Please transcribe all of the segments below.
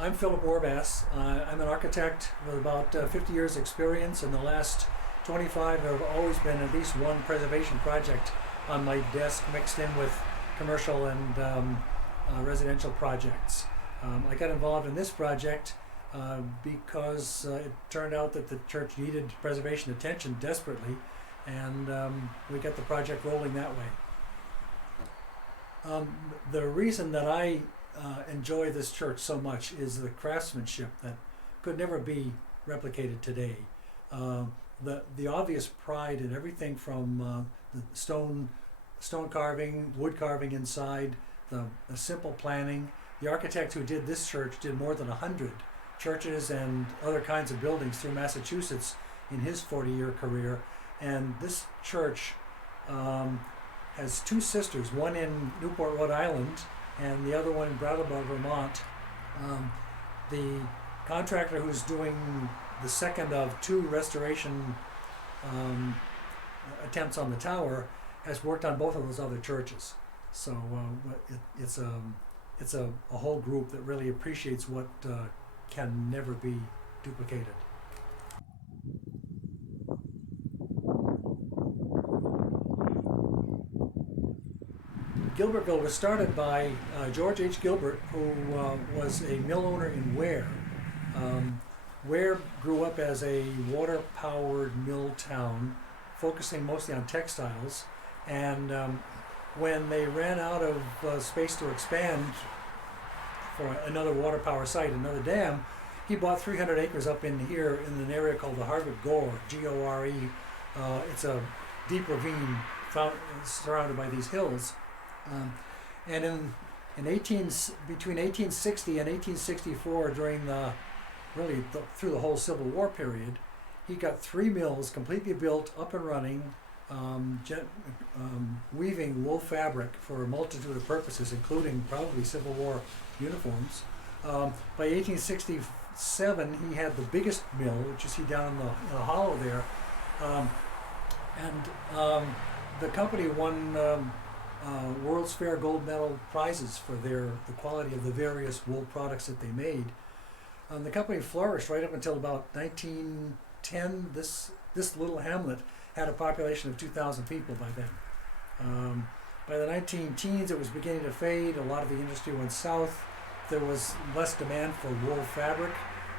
I'm Philip Warbass. I'm an architect with about 50 years experience. In the last 25, there have always been at least one preservation project on my desk, mixed in with commercial and residential projects. I got involved in this project because it turned out that the church needed preservation attention desperately, and we got the project rolling that way. The reason that I enjoy this church so much is the craftsmanship that could never be replicated today. The obvious pride in everything from the stone carving, wood carving inside, the simple planning. The architect who did this church did more than 100 churches and other kinds of buildings through Massachusetts in his 40-year career. And this church has two sisters, one in Newport, Rhode Island, and the other one in Brattleboro, Vermont. The contractor who's doing the second of two restoration attempts on the tower has worked on both of those other churches. So it's a whole group that really appreciates what can never be duplicated. Gilbertville was started by George H. Gilbert, who was a mill owner in Ware. Ware grew up as a water-powered mill town, focusing mostly on textiles. And when they ran out of space to expand for another water power site, another dam, he bought 300 acres up in here in an area called the Harvard Gore, G-O-R-E. It's a deep ravine surrounded by these hills. And between 1860 and 1864, during through the whole Civil War period, he got 3 mills completely built, up and running, weaving wool fabric for a multitude of purposes, including probably Civil War uniforms. By 1867, he had the biggest mill, which you see down in the hollow there, and the company won World's Fair gold medal prizes for the quality of the various wool products that they made. The company flourished right up until about 1910. This little hamlet had a population of 2,000 people by then. By the 19-teens, it was beginning to fade. A lot of the industry went south. There was less demand for wool fabric,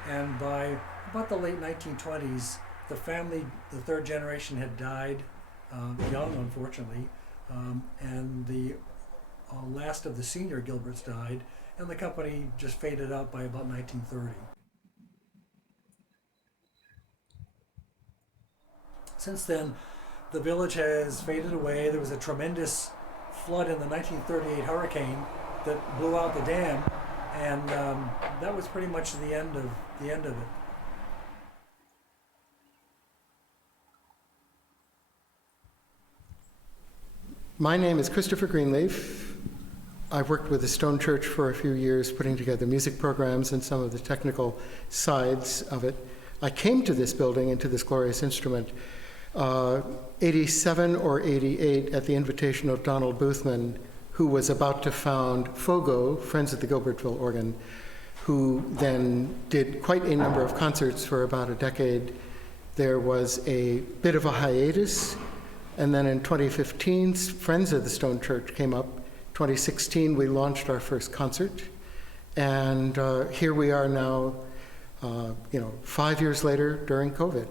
and by about the late 1920s, the family, the third generation, had died young, unfortunately. And the last of the senior Gilberts died, and the company just faded out by about 1930. Since then, the village has faded away. There was a tremendous flood in the 1938 hurricane that blew out the dam, and that was pretty much the end of it. My name is Christopher Greenleaf. I've worked with the Stone Church for a few years, putting together music programs and some of the technical sides of it. I came to this building and to this glorious instrument 87 or 88 at the invitation of Donald Boothman, who was about to found FOGO, Friends of the Gilbertville Organ, who then did quite a number of concerts for about a decade. There was a bit of a hiatus. And then in 2015, Friends of the Stone Church came up. 2016, we launched our first concert. And here we are now, 5 years later during COVID.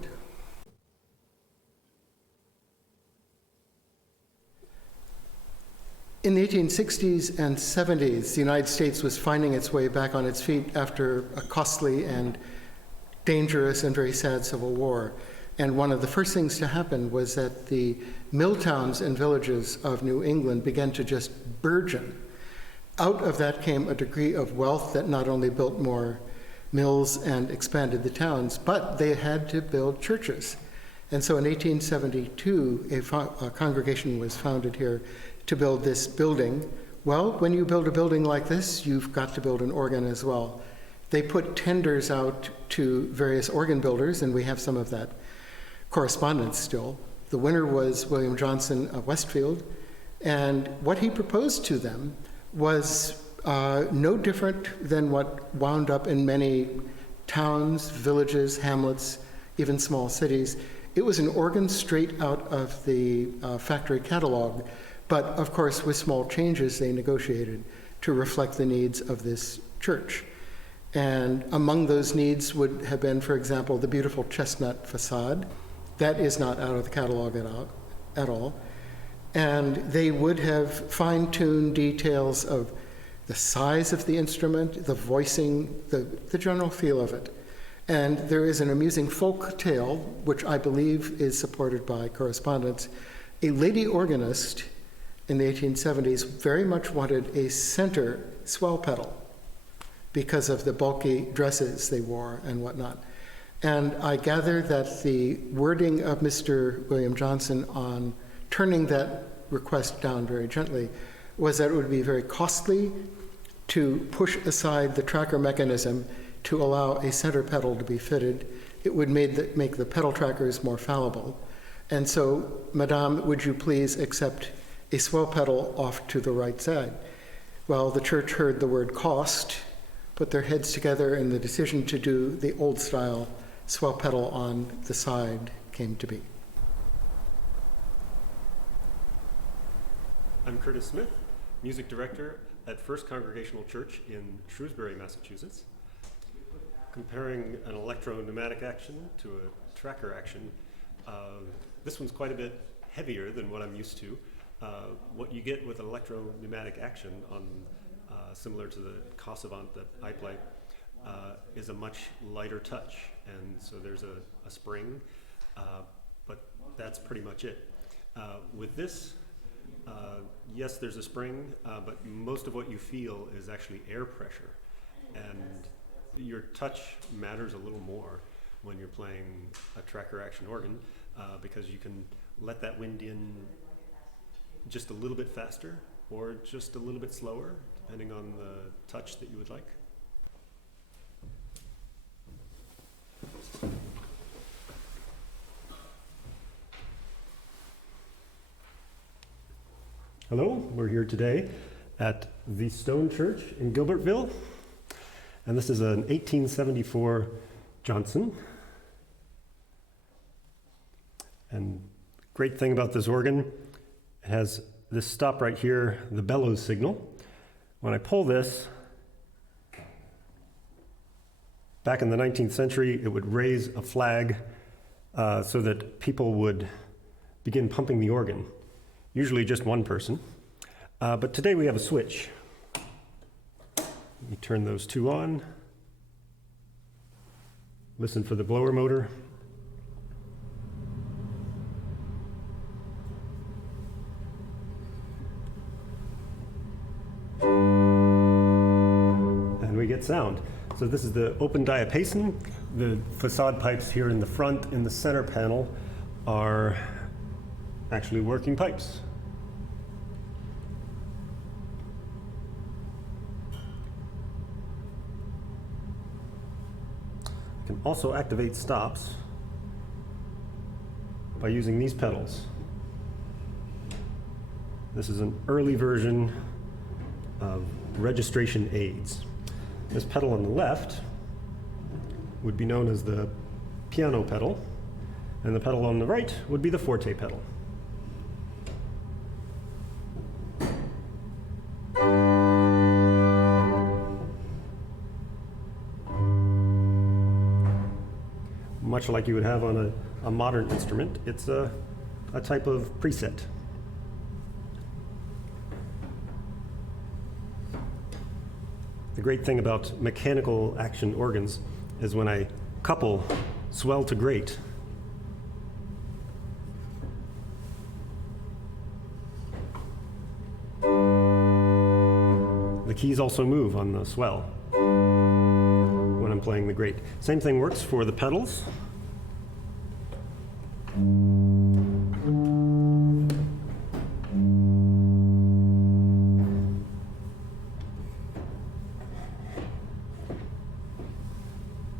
In the 1860s and 70s, the United States was finding its way back on its feet after a costly and dangerous and very sad Civil War. And one of the first things to happen was that the mill towns and villages of New England began to just burgeon. Out of that came a degree of wealth that not only built more mills and expanded the towns, but they had to build churches. And so in 1872, a congregation was founded here to build this building. Well, when you build a building like this, you've got to build an organ as well. They put tenders out to various organ builders, and we have some of that correspondence still. The winner was William Johnson of Westfield, and what he proposed to them was no different than what wound up in many towns, villages, hamlets, even small cities. It was an organ straight out of the factory catalog, but of course with small changes they negotiated to reflect the needs of this church. And among those needs would have been, for example, the beautiful chestnut facade. That is not out of the catalog at all. And they would have fine-tuned details of the size of the instrument, the voicing, the general feel of it. And there is an amusing folk tale, which I believe is supported by correspondence. A lady organist in the 1870s very much wanted a center swell pedal because of the bulky dresses they wore and whatnot. And I gather that the wording of Mr. William Johnson on turning that request down very gently was that it would be very costly to push aside the tracker mechanism to allow a center pedal to be fitted. It would make the pedal trackers more fallible. And so, Madame, would you please accept a swell pedal off to the right side? Well, the church heard the word cost, put their heads together, and the decision to do the old style swell pedal on the side came to be. I'm Curtis Smith, music director at First Congregational Church in Shrewsbury, Massachusetts. Comparing an electro-pneumatic action to a tracker action, this one's quite a bit heavier than what I'm used to. What you get with an electro-pneumatic action on similar to the Cassavant that I play is a much lighter touch, and so there's a spring, but that's pretty much it. With this, yes, there's a spring, but most of what you feel is actually air pressure, and your touch matters a little more when you're playing a tracker action organ, because you can let that wind in just a little bit faster or just a little bit slower, depending on the touch that you would like. Hello, we're here today at the Stone Church in Gilbertville, and this is an 1874 Johnson. And great thing about this organ, it has this stop right here, the bellows signal. When I pull this, back in the 19th century, it would raise a flag so that people would begin pumping the organ. Usually just one person. But today we have a switch. Let me turn those two on. Listen for the blower motor. And we get sound. So this is the open diapason. The facade pipes here in the front in the center panel are actually working pipes. You can also activate stops by using these pedals. This is an early version of registration aids. This pedal on the left would be known as the piano pedal, and the pedal on the right would be the forte pedal. Much like you would have on a modern instrument, it's a type of preset. The great thing about mechanical action organs is when I couple swell to great, the keys also move on the swell when I'm playing the great. Same thing works for the pedals.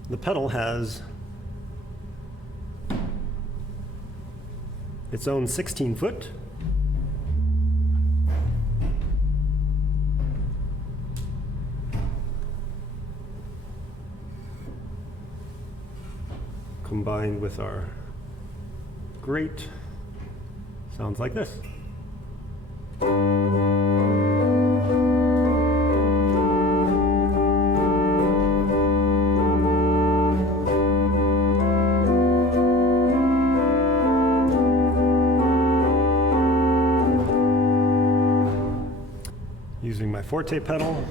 The pedal has its own 16-foot combined with our grate, sounds like this. Using my forte pedal,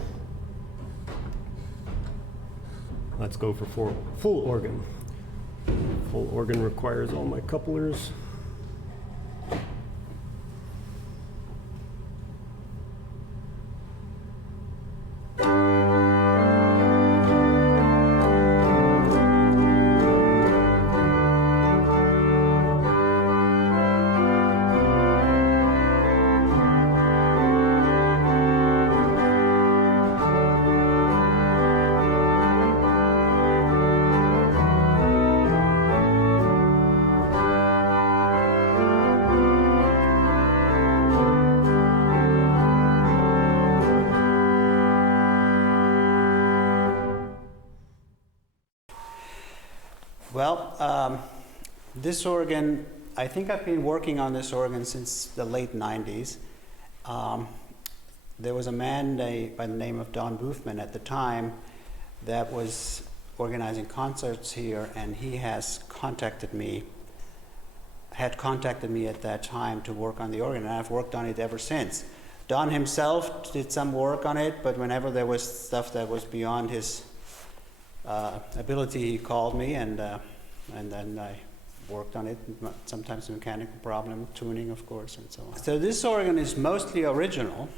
let's go for full organ. Full organ requires all my couplers. Well, this organ, I think I've been working on this organ since the late 90s. There was a man by the name of Don Boofman at the time that was organizing concerts here, and he had contacted me at that time to work on the organ, and I've worked on it ever since. Don himself did some work on it, but whenever there was stuff that was beyond his ability, he called me, and then I worked on it, sometimes mechanical problem, tuning, of course, and so on. So this organ is mostly original.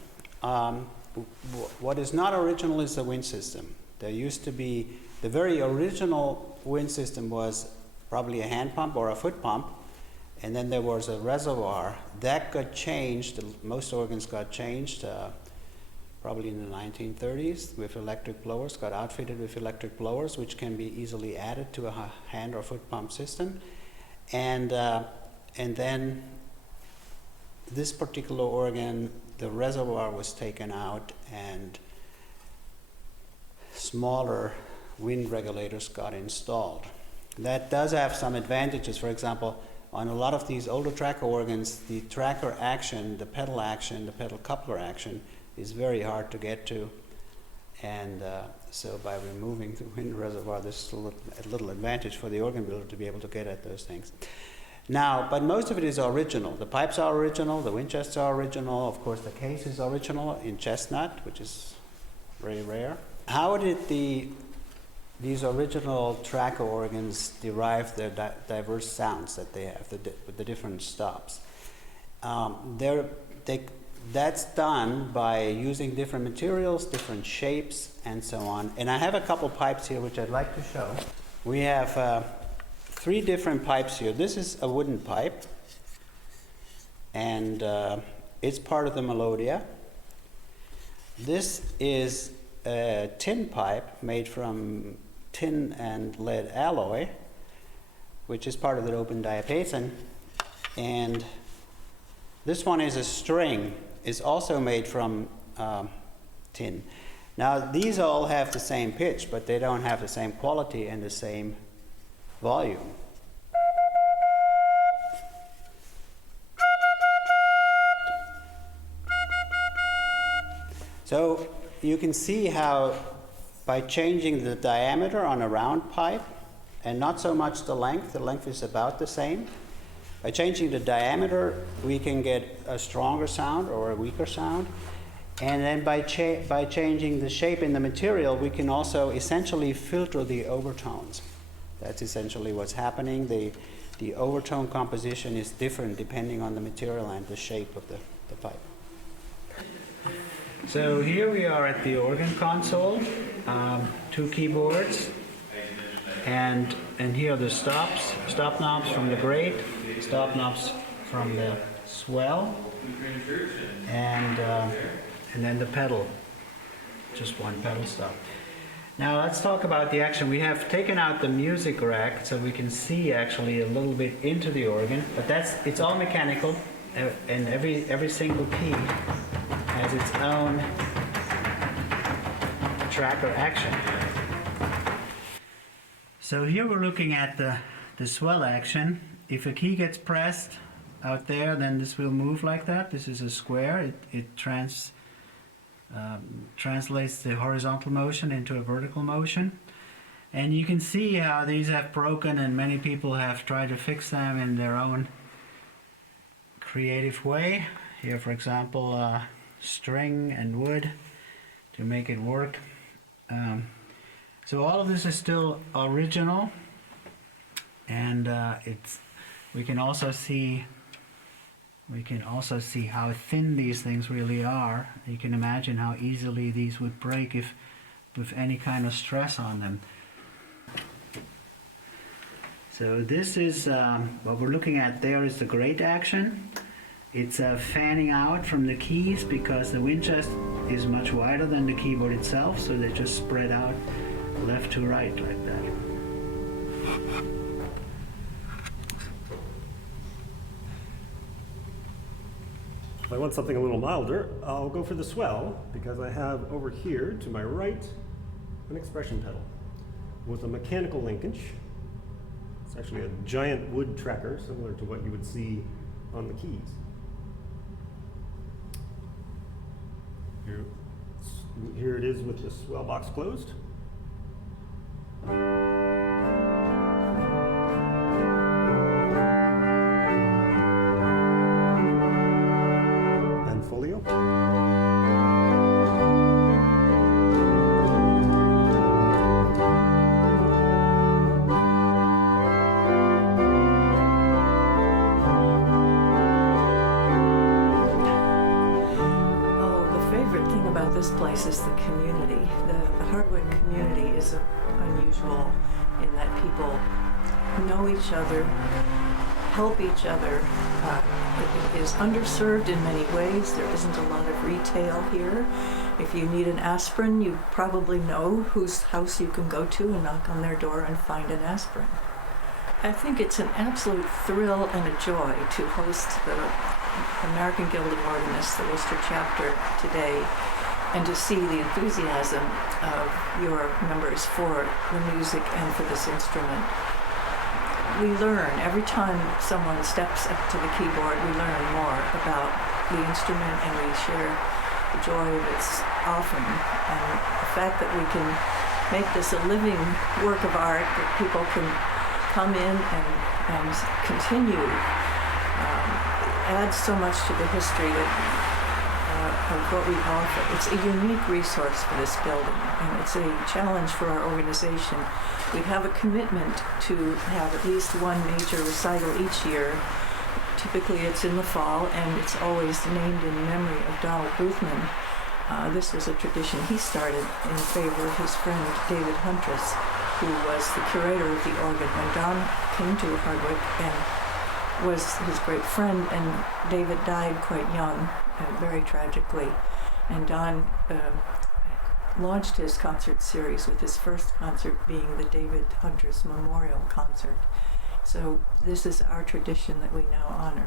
What is not original is the wind system. There used to be, the very original wind system was probably a hand pump or a foot pump, and then there was a reservoir. That got changed, most organs got changed, probably in the 1930s with electric blowers, got outfitted with electric blowers, which can be easily added to a hand or foot pump system. And then this particular organ, the reservoir was taken out and smaller wind regulators got installed. That does have some advantages. For example, on a lot of these older tracker organs, the tracker action, the pedal coupler action, is very hard to get to, and so by removing the wind reservoir, there's a little advantage for the organ builder to be able to get at those things. Now, but most of it is original. The pipes are original, the Winchesters are original, of course the case is original in chestnut, which is very rare. How did these original tracker organs derive their diverse sounds that they have, the different stops? That's done by using different materials, different shapes, and so on. And I have a couple pipes here which I'd like to show. We have 3 different pipes here. This is a wooden pipe, and it's part of the melodia. This is a tin pipe made from tin and lead alloy, which is part of the open diapason. And this one is a string. Is also made from tin. Now these all have the same pitch, but they don't have the same quality and the same volume. So you can see how by changing the diameter on a round pipe, and not so much the length is about the same. By changing the diameter, we can get a stronger sound or a weaker sound. And then by changing the shape in the material, we can also essentially filter the overtones. That's essentially what's happening. The overtone composition is different depending on the material and the shape of the pipe. So here we are at the organ console, 2 keyboards, and here are the stop knobs from the grate, stop knobs from the swell, and then the pedal, just one pedal stop. Now let's talk about the action. We have taken out the music rack so we can see actually a little bit into the organ, but it's all mechanical, and every single key has its own tracker action. So here we're looking at the the swell action. If a key gets pressed out there, then this will move like that. This is a square. It translates the horizontal motion into a vertical motion. And you can see how these have broken, and many people have tried to fix them in their own creative way. Here, for example, string and wood to make it work. So all of this is still original, and we can also see how thin these things really are. You can imagine how easily these would break if with any kind of stress on them. So this is what we're looking at there is the grate action. It's fanning out from the keys because the wind chest is much wider than the keyboard itself, so they just spread out left to right like that. If I want something a little milder, I'll go for the swell, because I have over here to my right an expression pedal with a mechanical linkage. It's actually a giant wood tracker, similar to what you would see on the keys. Here it is with the swell box closed. And folio. This place is the community. The Hardwick community is unusual in that people know each other, help each other. It is underserved in many ways. There isn't a lot of retail here. If you need an aspirin, you probably know whose house you can go to and knock on their door and find an aspirin. I think it's an absolute thrill and a joy to host the American Guild of Organists, the Worcester chapter, today, and to see the enthusiasm of your members for the music and for this instrument. We learn, every time someone steps up to the keyboard, we learn more about the instrument, and we share the joy of its offering. And the fact that we can make this a living work of art, that people can come in and continue, adds so much to the history of what we offer. It's a unique resource for this building, and it's a challenge for our organization. We have a commitment to have at least one major recital each year. Typically it's in the fall, and it's always named in memory of Donald Boothman. This was a tradition he started in favor of his friend David Huntress, who was the curator of the organ when Don came to Hardwick and was his great friend, and David died quite young, very tragically. And Don launched his concert series with his first concert being the David Huntress Memorial Concert. So this is our tradition that we now honor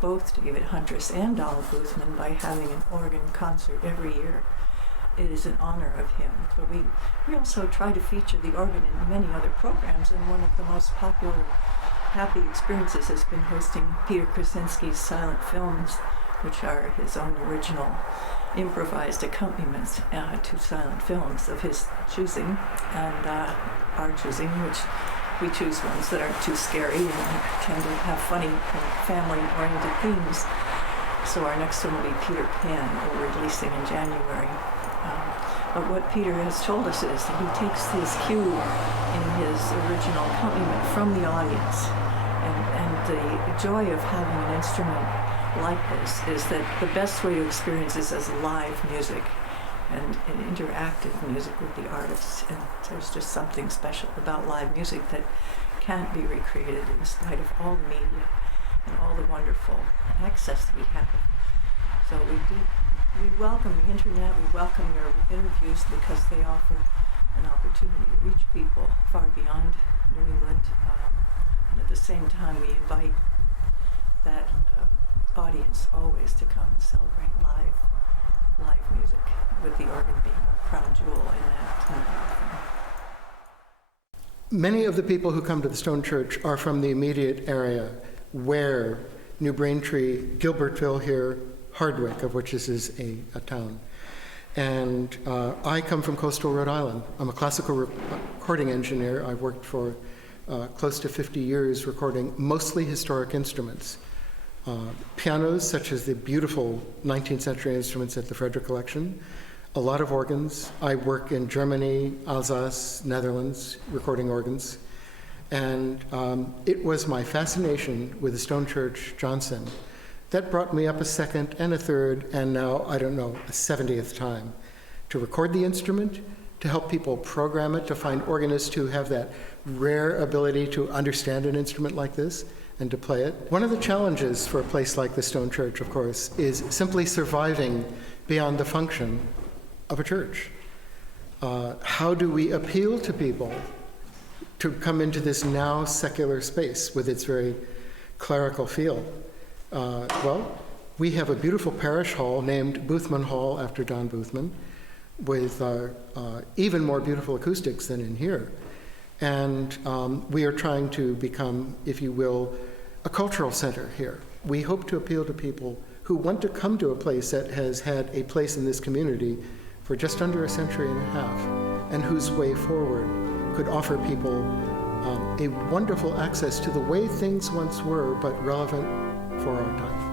both David Huntress and Donald Boothman by having an organ concert every year. It is an honor of him. But we also try to feature the organ in many other programs, and one of the most popular happy experiences has been hosting Peter Krasinski's silent films, which are his own original improvised accompaniments to silent films of his choosing and our choosing, which we choose ones that aren't too scary and tend to have funny and family-oriented themes. So our next one will be Peter Pan, that we're releasing in January. But what Peter has told us is that he takes his cue in his original accompaniment from the audience. And the joy of having an instrument like this is that the best way to experience this as live music and interactive music with the artists. And there's just something special about live music that can't be recreated in spite of all the media and all the wonderful access that we have. So we welcome the internet, we welcome your interviews because they offer an opportunity to reach people far beyond New England. And at the same time, we invite that audience always to come and celebrate live music, with the organ being a crown jewel in that offering. Many of the people who come to the Stone Church are from the immediate area, Ware, New Braintree, Gilbertville here, Hardwick, of which this is a town. And I come from coastal Rhode Island. I'm a classical recording engineer. I've worked for close to 50 years recording mostly historic instruments. Pianos, such as the beautiful 19th century instruments at the Frederick Collection, a lot of organs. I work in Germany, Alsace, Netherlands, recording organs. And it was my fascination with the Stone Church Johnson that brought me up a second and a third, and now, I don't know, a 70th time to record the instrument, to help people program it, to find organists who have that rare ability to understand an instrument like this and to play it. One of the challenges for a place like the Stone Church, of course, is simply surviving beyond the function of a church. How do we appeal to people to come into this now secular space with its very clerical feel? Well, we have a beautiful parish hall named Boothman Hall after John Boothman, with even more beautiful acoustics than in here. And we are trying to become, if you will, a cultural center here. We hope to appeal to people who want to come to a place that has had a place in this community for just under a century and a half, and whose way forward could offer people a wonderful access to the way things once were, but relevant for our time.